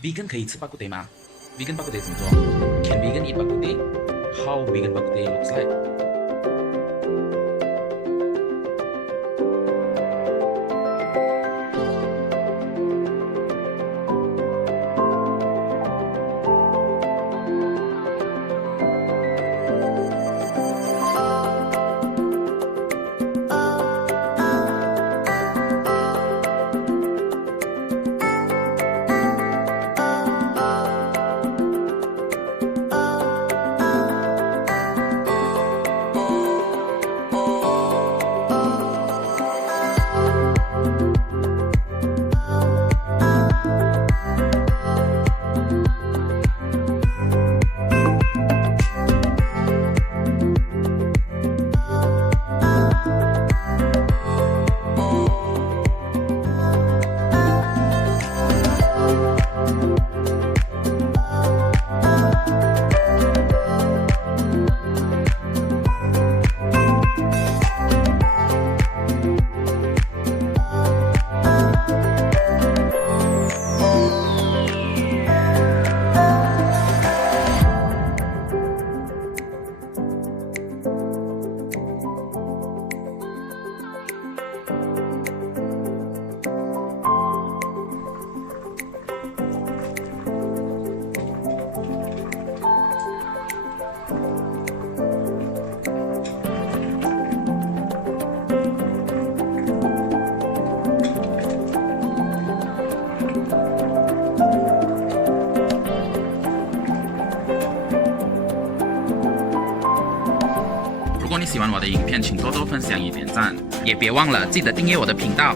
Vegan 可以吃BAK KUT TEH 吗 ？Vegan BAK KUT TEH 怎么做 ？Can vegan eat BAK KUT TEH? How vegan BAK KUT TEH looks like?如果你喜欢我的影片，请多多分享与点赞，也别忘了记得订阅我的频道。